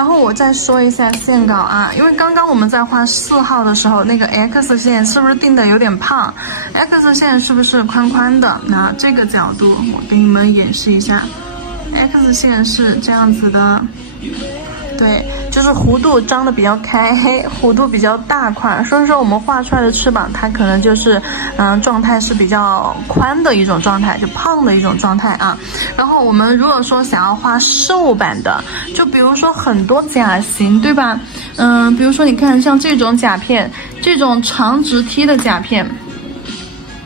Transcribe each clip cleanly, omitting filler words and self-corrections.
然后我再说一下线稿啊，因为刚刚我们在画4号的时候，那个 X 线是不是定的有点胖 ？X 线是不是宽宽的？那这个角度我给你们演示一下 ，X 线是这样子的。对，就是弧度张的比较开，弧度比较大块，所以说我们画出来的翅膀，它可能就是，状态是比较宽的一种状态，就胖的一种状态啊。然后我们如果说想要画瘦版的，就比如说很多甲型，对吧？比如说你看像这种甲片，这种长直梯的甲片，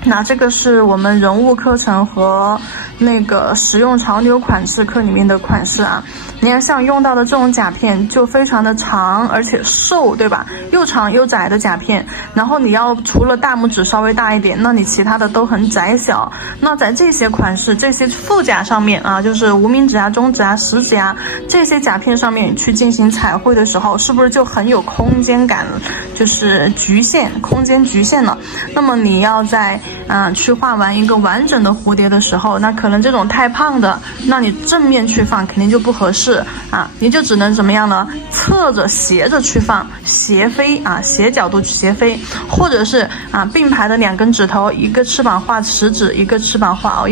那这个是我们人物课程和那个实用潮流款式课里面的款式啊。你看像用到的这种甲片就非常的长而且瘦，对吧？又长又窄的甲片，然后你要除了大拇指稍微大一点，那你其他的都很窄小。那在这些款式这些副甲上面啊，就是无名指啊、中指啊、食指啊这些甲片上面去进行彩绘的时候，是不是就很有空间感，就是局限空间局限了？那么你要在去画完一个完整的蝴蝶的时候，那可能这种太胖的，那你正面去放肯定就不合适啊，你就只能怎么样呢？侧着斜着去放，斜飞啊，斜角度去斜飞，或者是并排的2根指头，一个翅膀画食指，一个翅膀画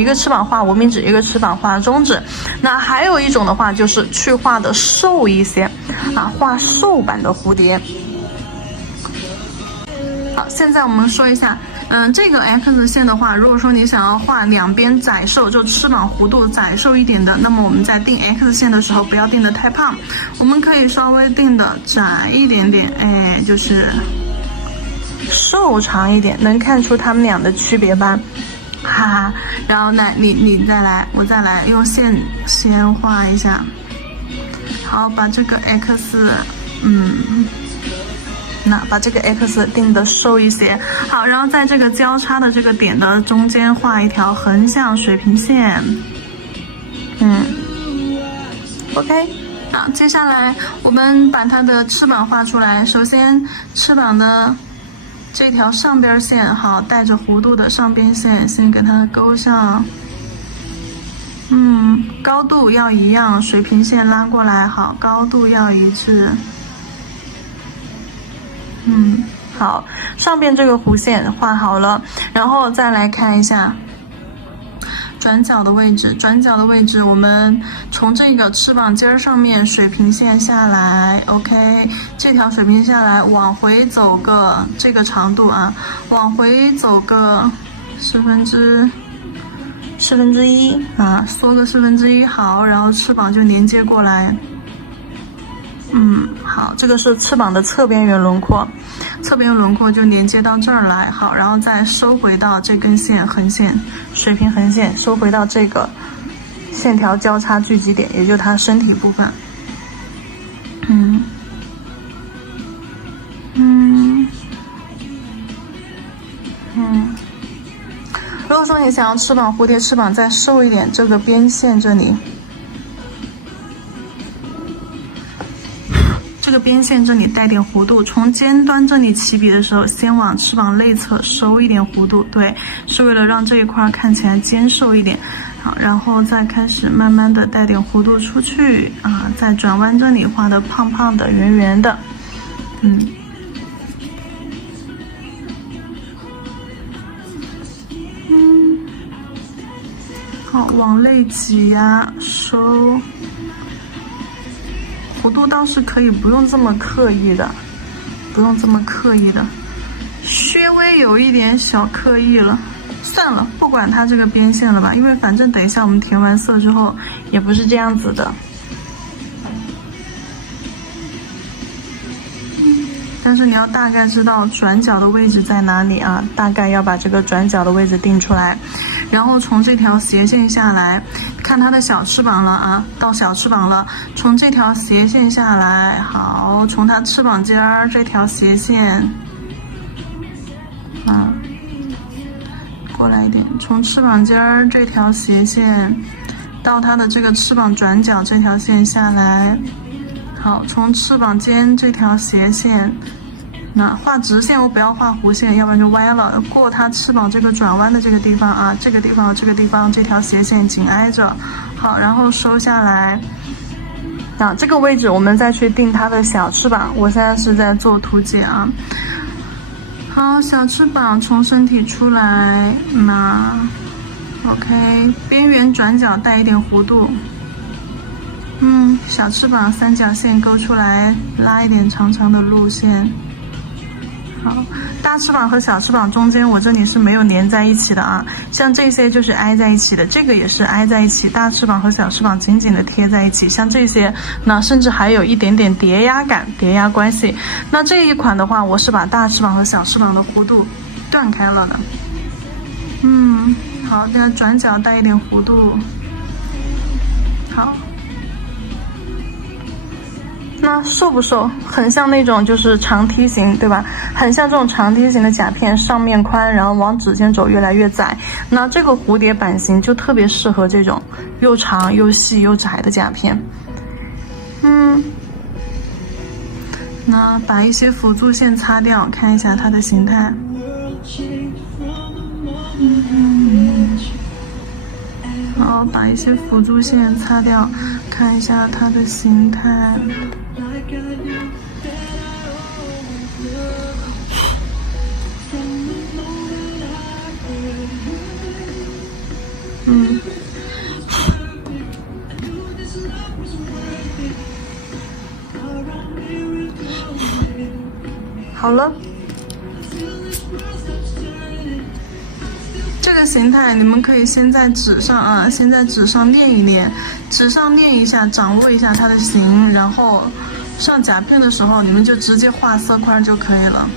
无名指，一个翅膀画中指。那还有一种的话就是去画的瘦一些画瘦版的蝴蝶。好，现在我们说一下这个 X 线的话，如果说你想要画两边窄瘦，就翅膀弧度窄瘦一点的，那么我们在定 X 线的时候不要定的太胖，我们可以稍微定的窄一点点，就是瘦长一点，能看出它们俩的区别吧？哈哈，然后呢，你再来，我再来用线先画一下，好，把这个 X，那把这个 X 定的瘦一些，好，然后在这个交叉的这个点的中间画一条横向水平线，OK， 好，接下来我们把它的翅膀画出来。首先翅膀的这条上边线，好，带着弧度的上边线先给它勾上，高度要一样，水平线拉过来，好，高度要一致。好，上边这个弧线画好了，然后再来看一下转角的位置。转角的位置，我们从这个翅膀尖上面水平线下来 ，OK， 这条水平线下来，往回走个这个长度啊，往回走个四分之一啊，缩个1/4，好，然后翅膀就连接过来。好，这个是翅膀的侧边缘轮廓，侧边缘轮廓就连接到这儿来，好，然后再收回到这根线，横线，水平横线，收回到这个线条交叉聚集点，也就是它身体部分。如果说你想要蝴蝶翅膀再瘦一点，这个边线这里。这个边线这里带点弧度，从尖端这里起笔的时候，先往翅膀内侧收一点弧度，对，是为了让这一块看起来尖瘦一点。好，然后再开始慢慢的带点弧度出去在转弯这里画的胖胖的、圆圆的，好，往内挤压，收。弧度倒是可以不用这么刻意的，稍微有一点小刻意了，算了，不管它这个边线了吧，因为反正等一下我们填完色之后也不是这样子的。但是你要大概知道转角的位置在哪里啊，大概要把这个转角的位置定出来，然后从这条斜线下来，看它的小翅膀了到小翅膀了，从这条斜线下来，好，从它翅膀尖儿这条斜线，过来一点，从翅膀尖儿这条斜线到它的这个翅膀转角这条线下来。好，从翅膀尖这条斜线，那画直线我不要画弧线，要不然就歪了。过它翅膀这个转弯的这个地方这个地方和这个地方这条斜线紧挨着。好，然后收下来，那这个位置我们再去定它的小翅膀，我现在是在做图解啊。好，小翅膀从身体出来，那 OK， 边缘转角带一点弧度，小翅膀三角线勾出来，拉一点长长的路线。好，大翅膀和小翅膀中间我这里是没有连在一起的啊，像这些就是挨在一起的，这个也是挨在一起，大翅膀和小翅膀紧紧的贴在一起，像这些那甚至还有一点点叠压感，叠压关系。那这一款的话，我是把大翅膀和小翅膀的弧度断开了的。好，这样转角带一点弧度。好，那瘦不瘦？很像那种就是长梯形，对吧？很像这种长梯形的甲片，上面宽，然后往指尖走越来越窄。那这个蝴蝶版型就特别适合这种又长又细又窄的甲片。那把一些辅助线擦掉，看一下它的形态。好，把一些辅助线擦掉，看一下它的形态。好了，这个形态你们可以先在纸上啊，先在纸上练一练，纸上练一下，掌握一下它的形，然后上甲片的时候你们就直接画色块就可以了，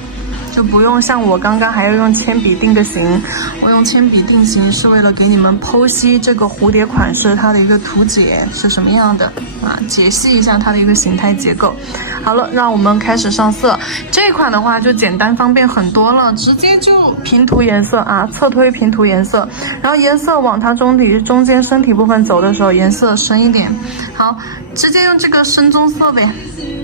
就不用像我刚刚还要用铅笔定个型。我用铅笔定型是为了给你们剖析这个蝴蝶款式它的一个图解是什么样的啊，解析一下它的一个形态结构。好了，让我们开始上色。这一款的话就简单方便很多了，直接就平涂颜色啊，侧推平涂颜色，然后颜色往它中间身体部分走的时候颜色深一点。好，直接用这个深棕色呗，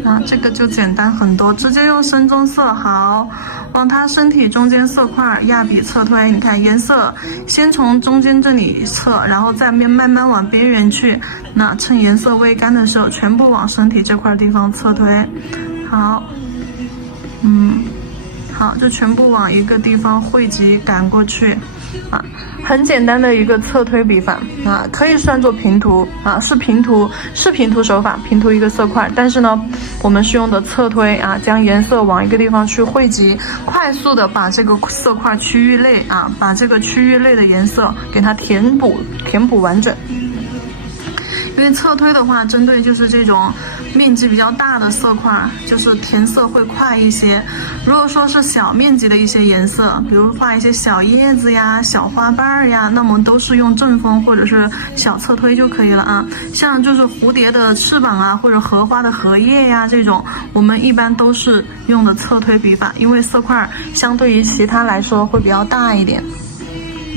啊，这个就简单很多，直接用深棕色。好，往它身体中间色块压笔侧推，你看颜色先从中间这里侧，然后再慢慢往边缘去，那趁颜色微干的时候全部往身体这块地方侧推。好，好，就全部往一个地方汇集赶过去啊，很简单的一个侧推笔法啊，可以算作平涂啊，是平涂手法，平涂一个色块，但是呢我们是用的侧推啊，将颜色往一个地方去汇集，快速的把这个色块区域内啊，把这个区域内的颜色给它填补完整。因为侧推的话，针对就是这种面积比较大的色块，就是填色会快一些。如果说是小面积的一些颜色，比如画一些小叶子呀、小花瓣呀，那么都是用正风或者是小侧推就可以了啊。像就是蝴蝶的翅膀啊，或者荷花的荷叶呀这种，我们一般都是用的侧推笔法，因为色块相对于其他来说会比较大一点，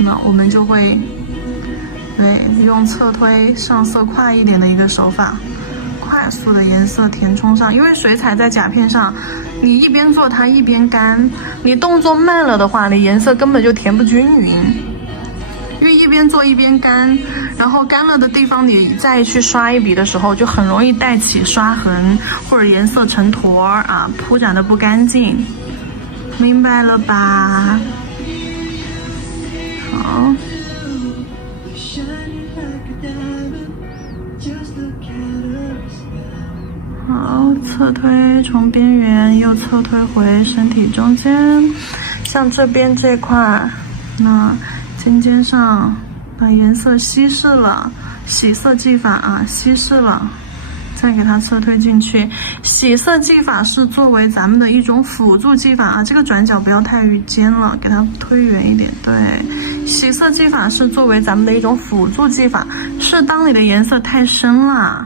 那我们就会用侧推上色快一点的一个手法，快速的颜色填充上。因为水彩在甲片上，你一边做它一边干，你动作慢了的话，你颜色根本就填不均匀。因为一边做一边干，然后干了的地方你再去刷一笔的时候，就很容易带起刷痕，或者颜色成坨啊，铺展的不干净。明白了吧？好。好，侧推从边缘又侧推回身体中间，像这边这块，那尖尖上把颜色稀释了，洗色技法啊，稀释了，再给它侧推进去。洗色技法是作为咱们的一种辅助技法啊，这个转角不要太尖了，给它推圆一点。对，洗色技法是作为咱们的一种辅助技法，是当你的颜色太深了，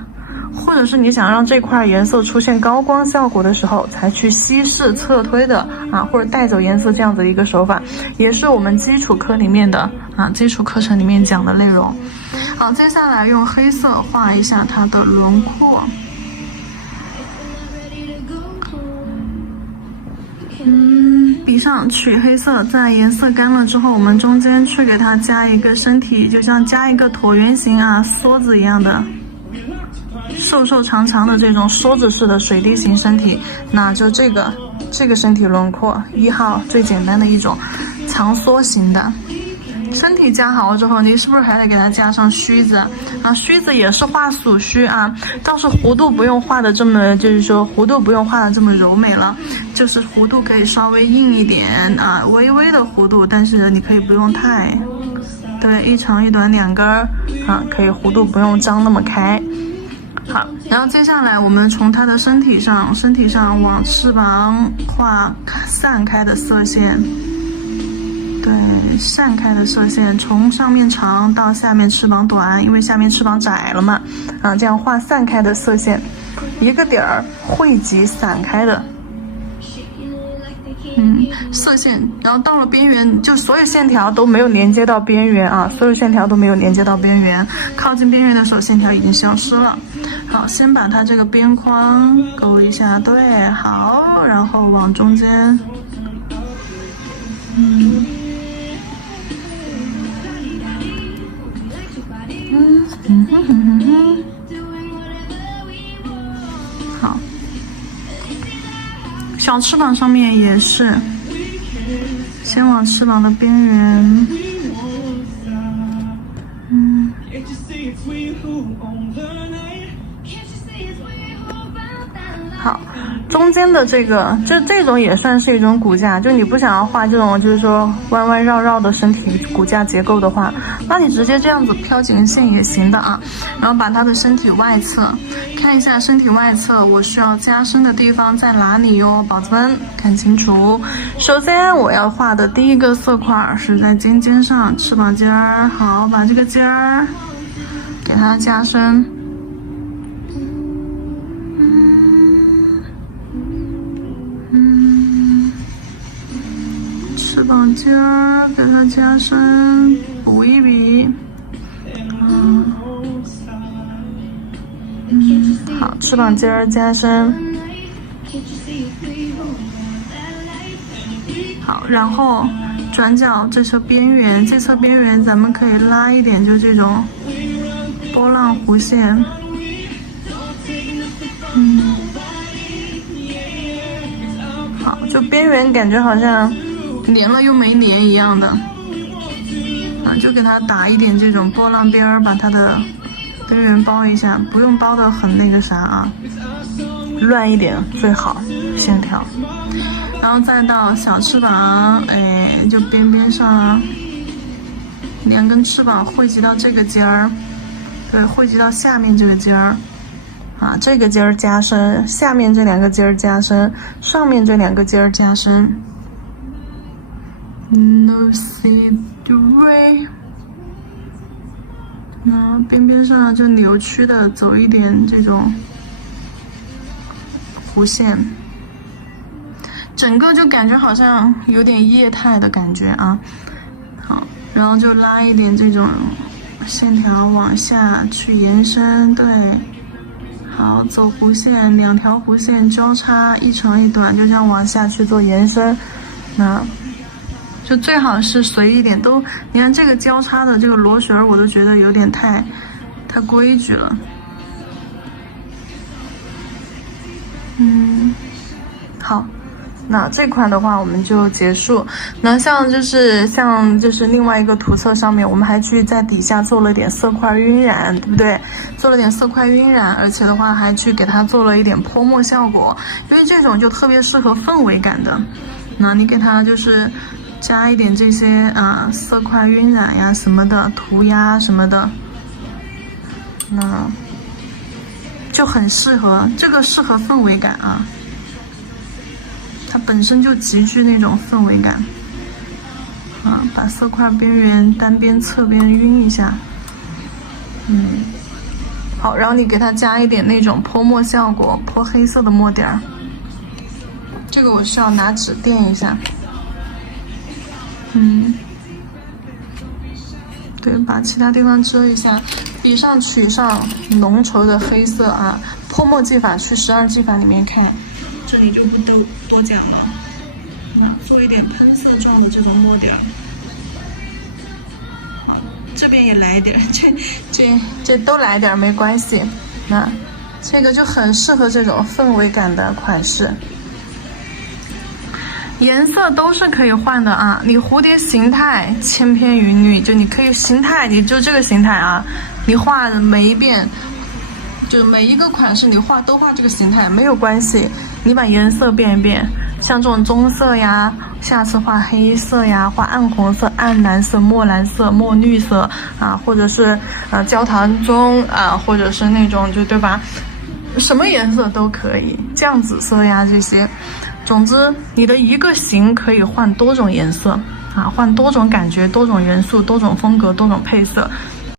或者是你想让这块颜色出现高光效果的时候，才去稀释侧推的啊，或者带走颜色这样子的一个手法，也是我们基础课里面的啊，基础课程里面讲的内容。好，接下来用黑色画一下它的轮廓。笔上取黑色，在颜色干了之后，我们中间去给它加一个身体，就像加一个椭圆形啊，梭子一样的。瘦瘦长长的这种梭子式的水滴型身体，那就这个身体轮廓1号最简单的一种长梭型的。身体加好了之后，你是不是还得给它加上须子啊？须子也是画属须啊，倒是弧度不用画的这么，就是说弧度不用画的这么柔美了，就是弧度可以稍微硬一点啊，微微的弧度，但是你可以不用太，对，一长一短2根儿啊，可以弧度不用张那么开。好，然后接下来我们从它的身体上往翅膀画散开的色线。对，散开的色线，从上面长到下面翅膀短，因为下面翅膀窄了嘛，啊，这样画散开的色线，一个点儿汇集散开的，色线，然后到了边缘，就所有线条都没有连接到边缘啊，所有线条都没有连接到边缘，靠近边缘的时候线条已经消失了。好，先把它这个边框勾一下，对，好，然后往中间，好，小翅膀上面也是，先往翅膀的边缘，好，中间的这个，这种也算是一种骨架，就你不想要画这种就是说弯弯绕绕的身体骨架结构的话，那你直接这样子飘几根线也行的啊。然后把它的身体外侧看一下，身体外侧我需要加深的地方在哪里哟，宝子们看清楚。首先我要画的第一个色块是在尖尖上，翅膀尖儿，好，把这个尖儿给它加深。翅膀尖儿给它加深，补一笔。好，翅膀尖儿加深。好，然后转角这侧边缘，咱们可以拉一点，就这种波浪弧线。好，就边缘感觉好像连了又没连一样的，啊，就给它打一点这种波浪边儿，把它的边缘包一下，不用包的很那个啥啊，乱一点最好线条。然后再到小翅膀，哎，就边边上啊，2根翅膀汇集到这个尖儿，对，汇集到下面这个尖儿。啊，这个尖儿加深，下面这2个尖儿加深，上面这2个尖儿加深。No see the way。那边边上就扭曲的走一点这种弧线，整个就感觉好像有点液态的感觉啊。好，然后就拉一点这种线条往下去延伸，对。好，走弧线，2条弧线交叉，一长一短，就这样往下去做延伸。那就最好是随意点，都你看这个交叉的这个螺旋，我都觉得有点太规矩了。好，那这块的话我们就结束。那像就是另外一个图册上面，我们还去在底下做了点色块晕染，对不对？做了点色块晕染，而且的话还去给它做了一点泼墨效果，因为这种就特别适合氛围感的。那你给它就是加一点这些色块晕染呀什么的，涂鸦什么的，那就很适合，这个适合氛围感啊。它本身就极具那种氛围感，啊，把色块边缘单边侧边晕一下，好，然后你给它加一点那种泼墨效果，泼黑色的墨点儿，这个我需要拿纸垫一下，对，把其他地方遮一下，笔上取上浓稠的黑色啊，泼墨技法去12技法里面看。这里就不多讲了，做一点喷色状的这种墨点儿，好，这边也来一点，这都来点没关系。那这个就很适合这种氛围感的款式。颜色都是可以换的啊，你蝴蝶形态千篇一律，就你可以形态，你就这个形态啊，你画的每一遍，就每一个款式你画都画这个形态没有关系，你把颜色变一变，像这种棕色呀，下次画黑色呀，画暗红色、暗蓝色、墨蓝色、墨绿色啊，或者是焦糖棕啊，或者是那种就对吧，什么颜色都可以，酱紫色呀这些。总之，你的一个形可以换多种颜色啊，换多种感觉、多种元素、多种风格、多种配色，